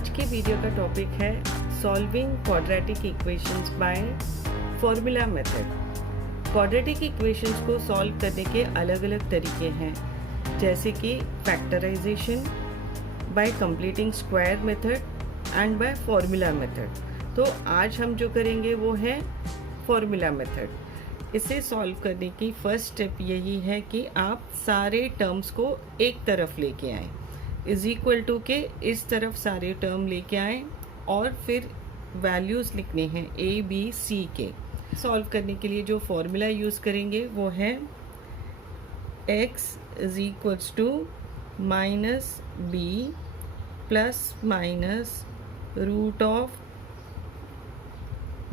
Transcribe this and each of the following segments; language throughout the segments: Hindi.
आज के वीडियो का टॉपिक है solving quadratic equations by formula method. Quadratic equations को सॉल्व करने के अलग अलग तरीके हैं, जैसे कि factorization, by completing square method and by formula method. तो आज हम जो करेंगे वो है फॉर्मूला मेथड। इसे सॉल्व करने की फर्स्ट स्टेप यही है कि आप सारे टर्म्स को एक तरफ लेके आएँ, इज इक्वल टू के इस तरफ सारे टर्म लेके आए और फिर वैल्यूज़ लिखने हैं ए बी सी के। सॉल्व करने के लिए जो फॉर्मूला यूज़ करेंगे वो है x is equals to minus B plus minus root of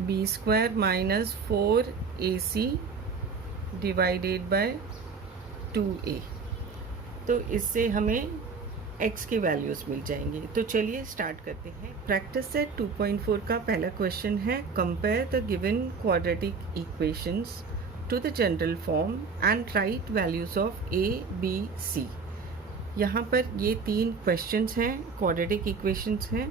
B square minus 4ac divided by 2a। तो इससे हमें x की वैल्यूज़ मिल जाएंगी। तो चलिए स्टार्ट करते हैं। प्रैक्टिस सेट 2.4 का पहला क्वेश्चन है, compare the given quadratic equations to the general form and write values of a b c। यहाँ पर ये 3 क्वेश्चंस हैं, क्वाड्रेटिक इक्वेशंस हैं।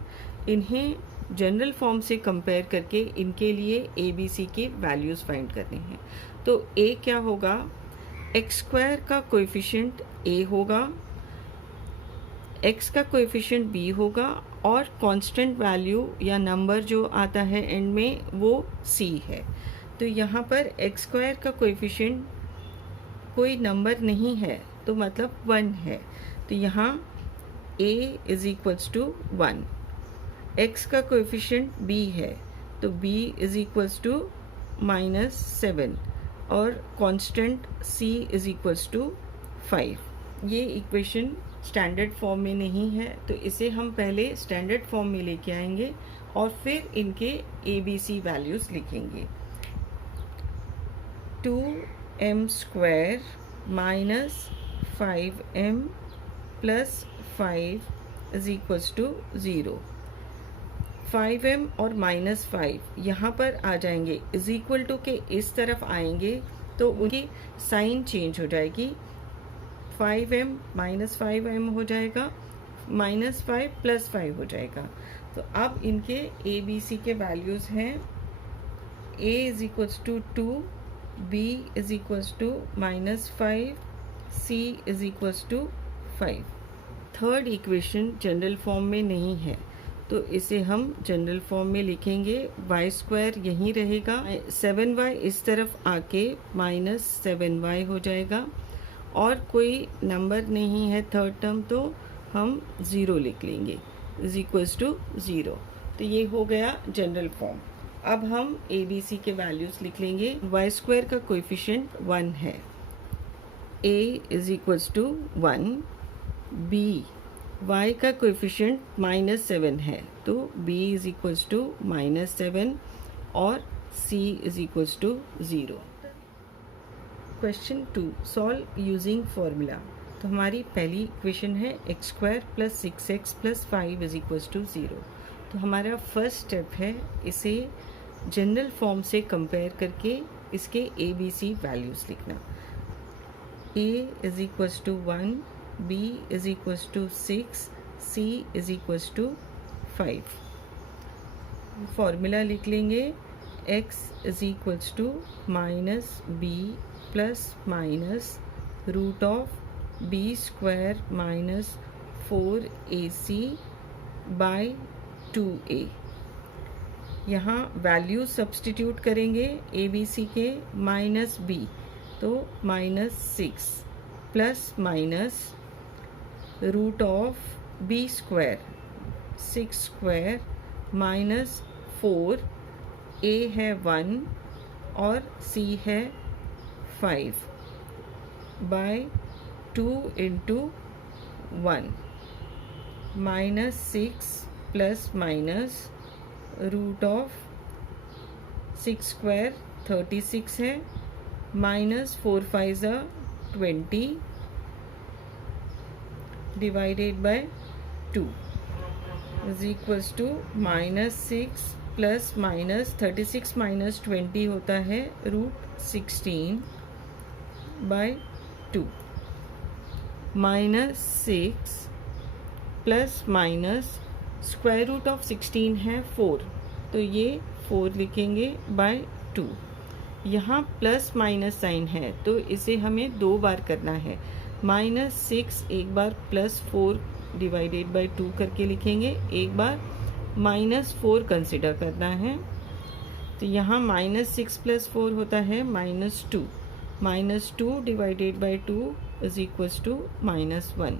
इन्हें जनरल फॉर्म से कंपेयर करके इनके लिए a b c की वैल्यूज़ फाइंड करने हैं। तो a क्या होगा, एक्स स्क्वायर का कोएफिशिएंट a होगा, x का कोएफिशिएंट b होगा और कांस्टेंट वैल्यू या नंबर जो आता है एंड में वो c है। तो यहाँ पर x स्क्वायर का कोएफिशिएंट कोई नंबर नहीं है, तो मतलब 1 है। तो यहाँ a is equals to 1। x का कोएफिशिएंट b है, तो b इज इक्वल्स टू -7 और constant c is equals to 5। ये इक्वेशन स्टैंडर्ड फॉर्म में नहीं है, तो इसे हम पहले स्टैंडर्ड फॉर्म में लेके आएंगे और फिर इनके ए बी सी वैल्यूज़ लिखेंगे। 2m square minus 5m plus 5 is equals to 0। 5m और -5 यहाँ पर आ जाएंगे, इज इक्वल टू के इस तरफ आएंगे तो उनकी साइन चेंज हो जाएगी। 5m माइनस 5m हो जाएगा, -5 प्लस 5 हो जाएगा। तो अब इनके a b c के वैल्यूज़ हैं, a is equals to 2, b is equals to -5, c is equals to 5। Third equation general form में नहीं है, तो इसे हम जनरल फॉर्म में लिखेंगे। वाई स्क्वायर यहीं रहेगा, 7y इस तरफ आके -7y हो जाएगा और कोई नंबर नहीं है थर्ड टर्म, तो हम 0 लिख लेंगे, इज इक्वल्स टू 0। तो ये हो गया जनरल फॉर्म। अब हम ए बी सी के वैल्यूज़ लिख लेंगे। वाई स्क्वायर का कोएफिशिएंट 1 है, a is equals to 1, b y का कोएफिशिएंट -7 है, तो b इज इक्वल्स टू -7 और c is equals to 0। Question 2, solve using formula. तो हमारी पहली इक्वेशन है x square plus 6x plus 5 is equals to 0। तो हमारा फर्स्ट स्टेप है इसे जनरल फॉर्म से कंपेयर करके इसके ए बी सी वैल्यूज़ लिखना। a is equals to 1, b is equals to 6, c is equals to 5। Formula लिख लेंगे, x is equals to minus b plus minus root of B square minus 4ac by 2a। यहाँ वैल्यू सब्स्टिट्यूट करेंगे ए बी सी के, -b तो -6 plus minus root of B square 6 square minus 4, a है 1 और c है 5 by 2 into 1, -6 plus minus root of 6 square 36 है, -4 5 20 divided by 2 is equals to -6 plus minus 36 minus 20 होता है √16 by 2, -6 plus minus square root of 16 है 4, तो ये 4 लिखेंगे बाय 2। यहाँ प्लस माइनस साइन है तो इसे हमें 2 बार करना है। -6 एक बार +4 डिवाइडेड बाय 2 करके लिखेंगे, एक बार -4 कंसिडर करना है। तो यहाँ -6 + 4 होता है -2, -2 divided by 2 is equals to -1।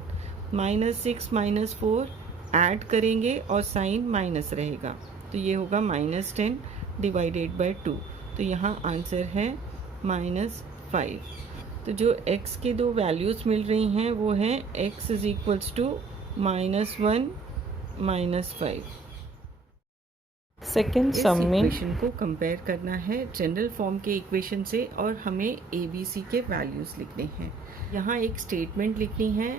-6 -4 add करेंगे और साइन माइनस रहेगा, तो ये होगा -10 डिवाइडेड बाय 2। तो यहाँ आंसर है -5। तो जो x के दो वैल्यूज़ मिल रही हैं वो हैं x is equals to -1 -5। Second sum में इक्वेशन को कंपेयर करना है जनरल फॉर्म के इक्वेशन से और हमें ABC के वैल्यूज़ लिखने हैं। यहाँ एक स्टेटमेंट लिखनी है,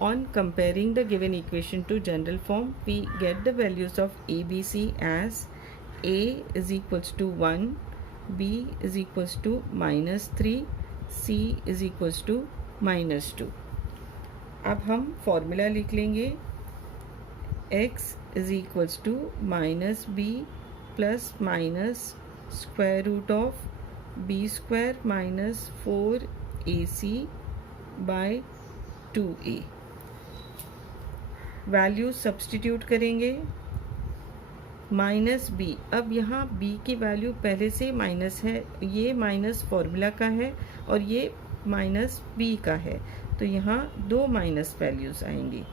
on comparing the given equation to general form we get the values of ABC as A is equals to 1, B is equals to -3, C is equals to -2। अब हम फॉर्मूला लिख लेंगे, x is equals to -b plus minus square root of b² minus 4ac by 2a। Value substitute करेंगे, -b। अब यहाँ b की वैल्यू पहले से माइनस है, ये माइनस फॉर्मूला का है और ये -b का है, तो यहाँ दो माइनस वैल्यूज़ आएंगी,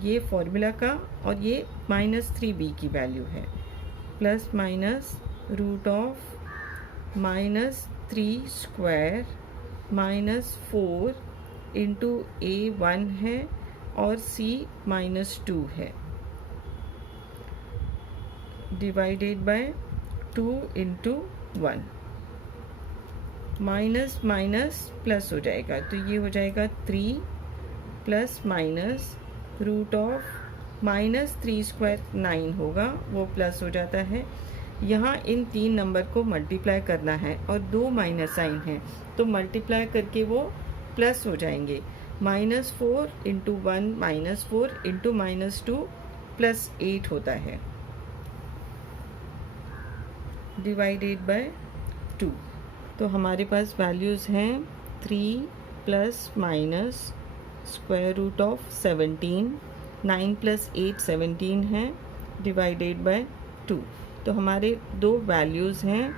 ये फॉर्मूला का और ये -3b की वैल्यू है, plus minus root of -3² -4 into a 1 है और c -2 है, divided by 2 into 1। Minus minus plus हो जाएगा, तो ये हो जाएगा 3 प्लस माइनस रूट ऑफ -3² 9 होगा, वो प्लस हो जाता है। यहाँ इन 3 नंबर को मल्टीप्लाई करना है और 2 माइनस साइन है तो मल्टीप्लाई करके वो प्लस हो जाएंगे। -4 इंटू 1 -4 इंटू -2 +8 होता है, डिवाइडेड बाय 2। तो हमारे पास वैल्यूज़ हैं 3 plus minus square root of 17, 9 + 8 17 है, डिवाइडेड बाय 2। तो हमारे दो वैल्यूज़ हैं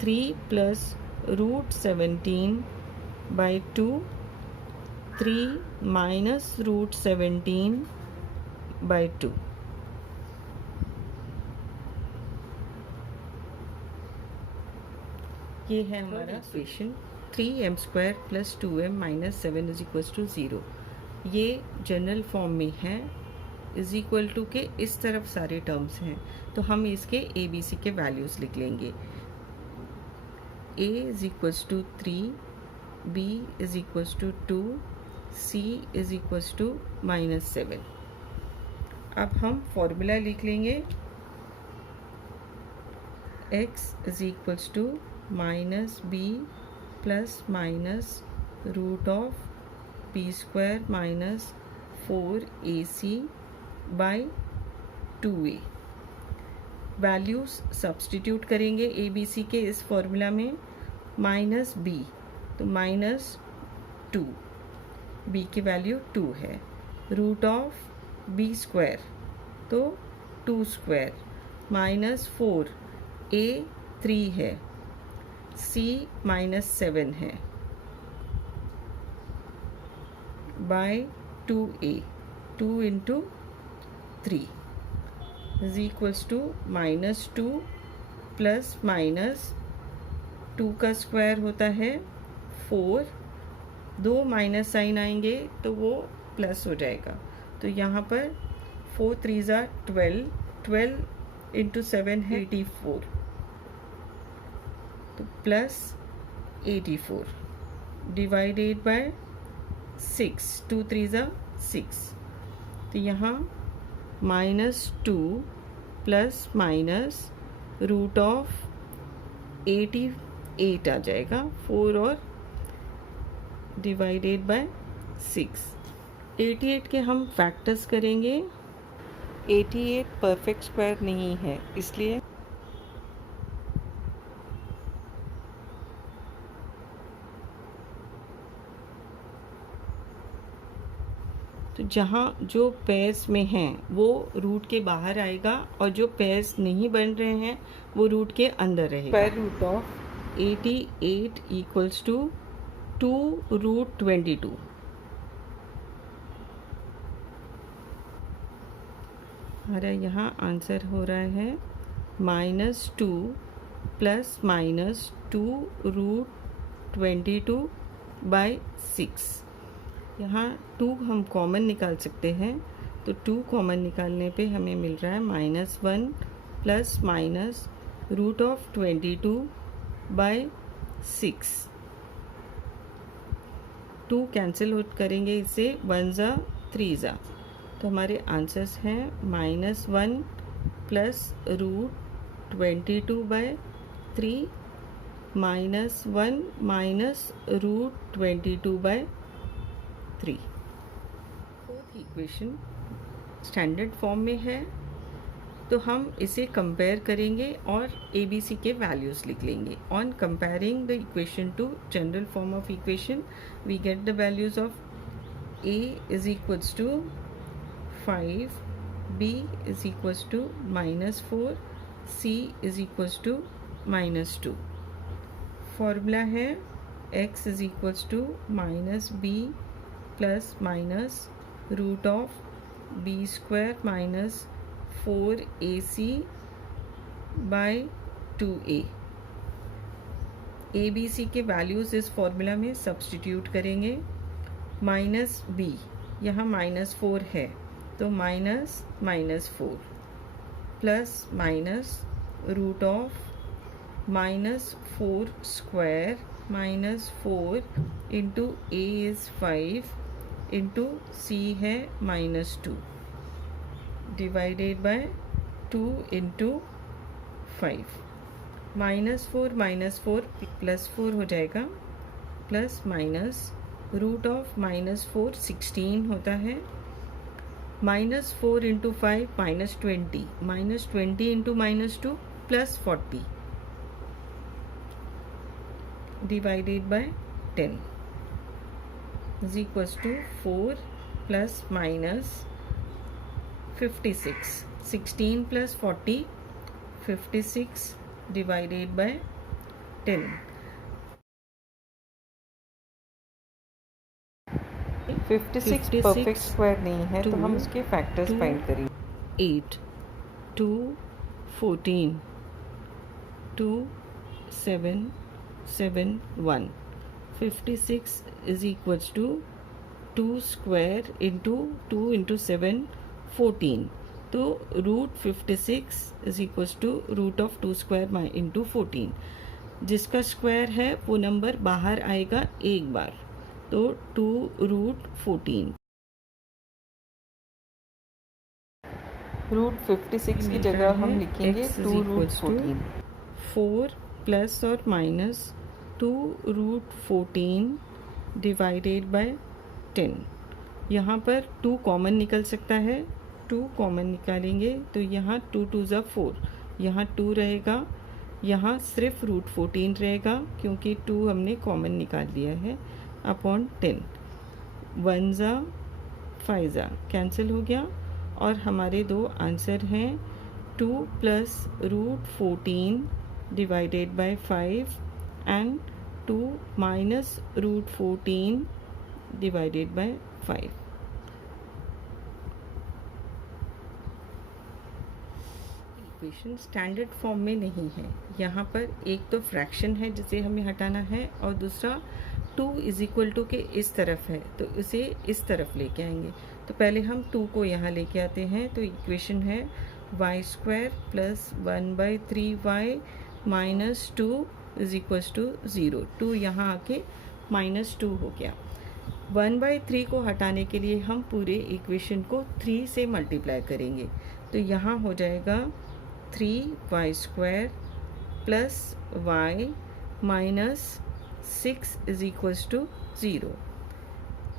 3 प्लस √17 बाय 2, 3 माइनस √17 बाय 2। ये है हमारा इक्वेशन 3m² + 2m - 7 = 0। ये जनरल फॉर्म में है, इज इक्वल टू के इस तरफ सारे टर्म्स हैं, तो हम इसके ABC के वैल्यूज़ लिख लेंगे। A is equals to 3, B is equals to 2, C is equals to -7। अब हम फॉर्मूला लिख लेंगे, x is equals to -b plus minus root of b² minus 4ac by 2a। Values substitute करेंगे ABC के इस फॉर्मूला में, -b तो -2, b की वैल्यू 2 है, रूट ऑफ b² तो 2² -4, a 3 है, c -7 है, by 2a, 2 into 3 is equals to -2 plus minus 2 का स्क्वायर होता है 4, 2 माइनस साइन आएंगे तो वो प्लस हो जाएगा, तो यहाँ पर 4 3 ज़ा 12, 12 इंटू 7 है 84, तो प्लस 84 डिवाइडेड बाय 6, 2 3 ज़ा 6, तो यहाँ -2 प्लस माइनस रूट ऑफ 88 आ जाएगा, 4 और डिवाइडेड बाय 6। 88 के हम फैक्टर्स करेंगे, 88 परफेक्ट स्क्वायर नहीं है, इसलिए तो जहाँ जो पेयर्स में हैं वो रूट के बाहर आएगा और जो पेयर्स नहीं बन रहे हैं वो रूट के अंदर रहेगा। Square root of 88 equals to 2√22। हमारा यहाँ आंसर हो रहा है -2 प्लस -2√22/6। यहाँ 2 हम कॉमन निकाल सकते हैं, तो 2 कॉमन निकालने पे हमें मिल रहा है -1 प्लस -√22/6। 2 कैंसिल आउट करेंगे, इससे 1 ज़ा 3 ज़ा, तो हमारे आंसर्स हैं -1 plus √22/3 -1 -√22/3। Fourth equation standard form में है, तो हम इसे कंपेयर करेंगे और ABC के वैल्यूज़ लिख लेंगे। On comparing the equation to general form of equation we get the values of A is equals to 5, B is equals to -4, C is equals to -2। Formula है x is equals to -b plus -√(b² - 4ac/2a। ABC के वैल्यूज़ इस फॉर्मूला में सब्स्टिट्यूट करेंगे। -b, यहाँ -4 है तो -4 plus -√(-4² - 4 into a is 5 into c है -2 डिवाइडेड बाय 2 इंटू 5। -4 प्लस 4 हो जाएगा, प्लस -√(-4) 16 होता है, -4 into 5 -20, -20 into -2 plus 40 divided by 10 is equals to 4 plus -56, 16 plus 40 56 divided by 10। 56 perfect square नहीं है, तो हम इसके फैक्टर्स फाइंड करेंगे। 8, 2, 14, 2, 7, 7, 1। 56 is equals to 2 square into 2 into 7 14, तो √56 is equals to √(2 square into 14। जिसका स्क्वायर है वो नंबर बाहर आएगा एक बार, तो 2√14। √56 की जगह हम लिखेंगे 2√14। 4 प्लस और माइनस 2√14 डिवाइडेड बाय 10। यहाँ पर 2 कॉमन निकल सकता है, 2 कॉमन निकालेंगे तो यहाँ 2 2 ज़ा 4, यहाँ 2 रहेगा, यहाँ सिर्फ √14 रहेगा क्योंकि 2 हमने कॉमन निकाल दिया है, अपॉन 10। 1 ज़ा 5 ज़ा कैंसिल हो गया और हमारे दो आंसर हैं 2 plus √14 divided by 5 and 2 minus √14 divided by 5। Equation standard form में नहीं है, यहाँ पर एक तो फ्रैक्शन है जिसे हमें हटाना है और दूसरा 2 इज इक्वल टू के इस तरफ है, तो इसे इस तरफ लेके आएंगे। तो पहले हम 2 को यहाँ लेके आते हैं, तो इक्वेशन है y² plus 1/3y minus 2 is equals to 0। 2 यहाँ आके -2 हो गया। 1/3 को हटाने के लिए हम पूरे इक्वेशन को 3 से मल्टीप्लाई करेंगे, तो यहाँ हो जाएगा 3y² plus y minus 6 is equals to 0।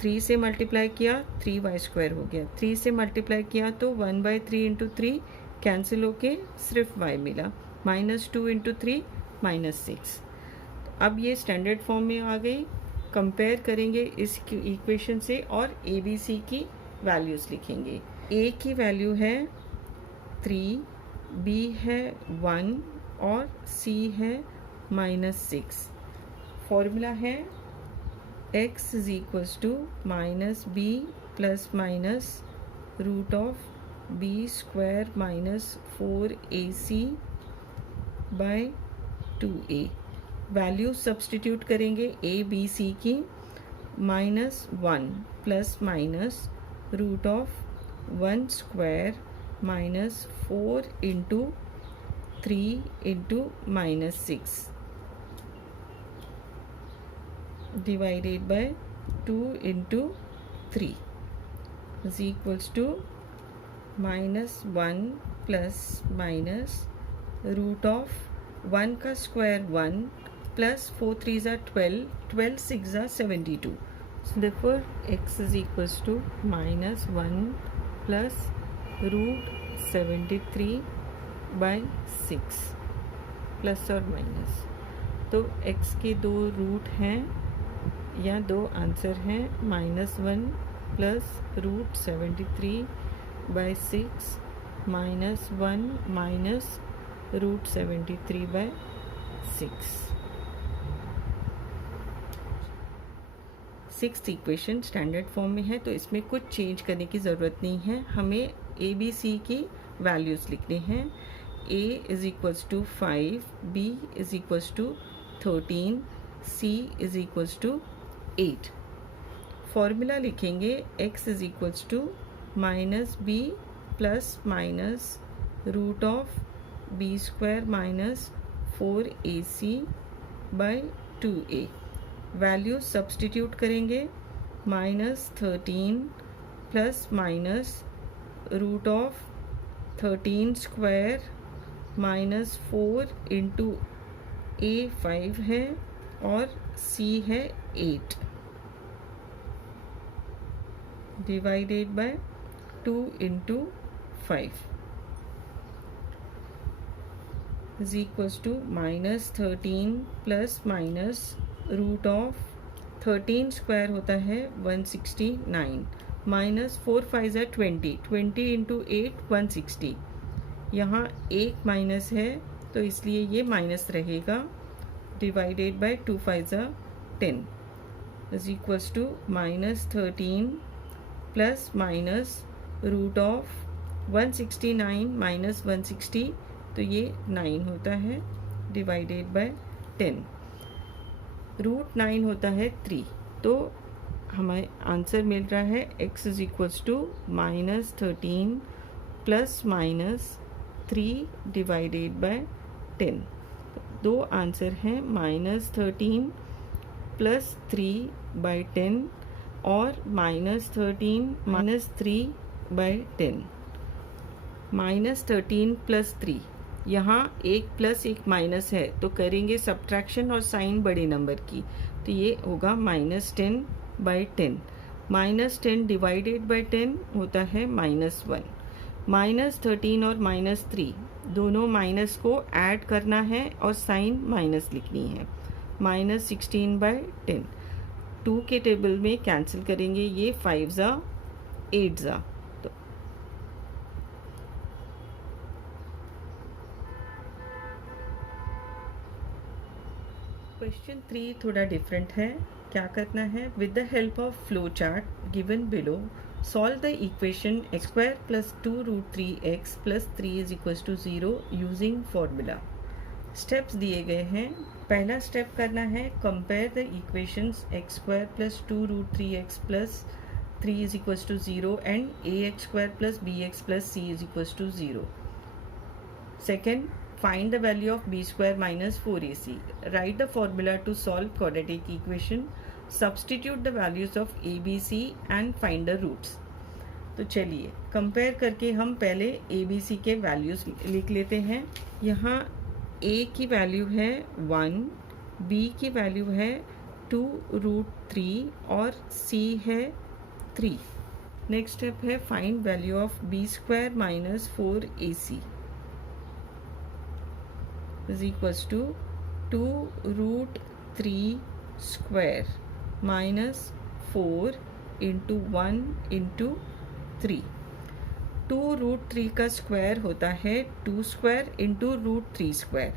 3 से मल्टीप्लाई किया 3y² हो गया, 3 से मल्टीप्लाई किया तो 1/3 इंटू 3 कैंसिल होके सिर्फ y मिला, -2 इंटू 3 -6। अब ये स्टैंडर्ड फॉर्म में आ गई। कंपेयर करेंगे इस इक्वेशन से और ABC की वैल्यूज़ लिखेंगे। A की वैल्यू है 3, B है 1 और C है -6। फॉर्मूला है x is equals to -b plus minus root of b² -4ac by 2a। Value substitute करेंगे a b c की, -1 plus minus root of 1² -4 into 3 into -6 divided by 2 into 3 is equals to -1 plus minus root of 1 का square 1 plus 4 3s are 12, 12 6s are 72. So therefore x is equals to -1 plus root 73 by 6 plus और माइनस। तो x के दो रूट हैं या दो आंसर हैं, -1 plus root 73 by 6 -1 minus root 73 by 6। Sixth equation standard form में है तो इसमें कुछ चेंज करने की ज़रूरत नहीं है। हमें ए बी सी की वैल्यूज़ लिखने हैं। a is equals to 5, b is equals to 13, c is equals to 8। Formula लिखेंगे x is equals to -b plus minus root of b² -4ac by 2a। Value substitute करेंगे, -13 plus minus root of 13² -4 into a 5 है और c है 8 divided by 2 into 5 is equals to -13 plus minus root of 13² होता है 169 -4 5 है 20, 20 इंटू 8 160। यहाँ एक माइनस है तो इसलिए ये माइनस रहेगा, divided by 2 5 10 is equals to -13 plus minus root of 169 minus 160 तो ये 9 होता है, डिवाइडेड बाय 10। रूट 9 होता है 3, तो हमें आंसर मिल रहा है x is equals to -13 plus minus 3 divided by 10। दो आंसर हैं, -13 प्लस 3 बाय 10 और -13 माइनस 3 बाय 10। -13 प्लस 3, यहाँ एक प्लस एक माइनस है तो करेंगे सब्ट्रैक्शन और साइन बड़े नंबर की, तो ये होगा -10 बाय 10। -10 डिवाइडेड बाय 10 होता है -1। -13 और -3 दोनों माइनस को ऐड करना है और साइन माइनस लिखनी है, -16 बाय 10। 2 के टेबल में कैंसिल करेंगे, ये 5 8 तो क्वेश्चन 3 थोड़ा डिफरेंट है। क्या करना है, with the help of flow chart given below solve the equation x² plus 2 root 3x plus 3 is equals to 0 using formula. Steps दिए गए हैं। पहला स्टेप करना है, compare the equations x² plus 2 root 3x plus 3 is equals to 0 and ax² plus bx plus c is equals to 0। Second, find the value of b² minus 4ac. Write the formula to solve quadratic equation. Substitute the values of a, b, c and find the roots. तो चलिए कंपेयर करके हम पहले a, b, c के वैल्यूज़ लिख लेते हैं। यहाँ a की वैल्यू है 1, b की वैल्यू है 2√3 और c है 3। नेक्स्ट स्टेप है find value of b² minus 4ac is equals to 2√3 square minus 4 into 1 into 3। 2√3 का स्क्वायर होता है 2 स्क्वायर इंटू √3 स्क्वायर।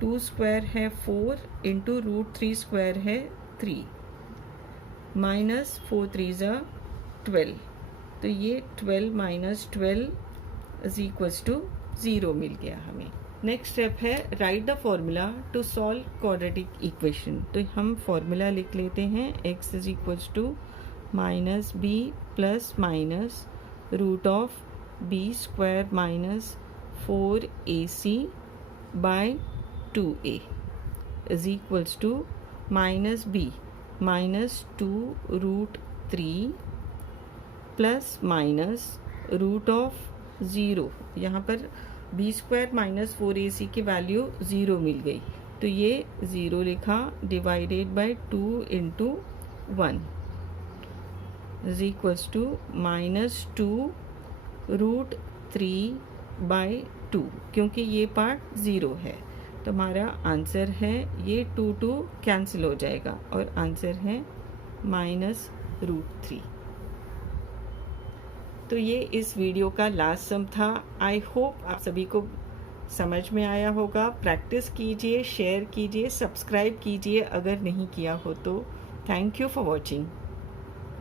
2 स्क्वायर है 4 इंटू √3 स्क्वायर है 3 माइनस 4 3 ज़ा 12। तो ये 12 माइनस 12 इज इक्वल्स टू 0 मिल गया हमें। नेक्स्ट स्टेप है write the formula to solve quadratic equation. तो हम फॉर्मूला लिख लेते हैं x is equals to minus B plus minus root of b² minus 4ac by 2a is equals to minus b minus 2√3 plus minus root of 0। यहाँ पर b² माइनस 4ac की वैल्यू 0 मिल गई, तो ये 0 लिखा divided by 2 into 1 is equals to minus 2√3 by 2। क्योंकि ये पार्ट 0 है तो हमारा आंसर है ये 2 कैंसिल हो जाएगा और आंसर है माइनस √3। तो ये इस वीडियो का लास्ट सम था। आई होप आप सभी को समझ में आया होगा। प्रैक्टिस कीजिए, शेयर कीजिए, सब्सक्राइब कीजिए अगर नहीं किया हो तो। Thank you for watching.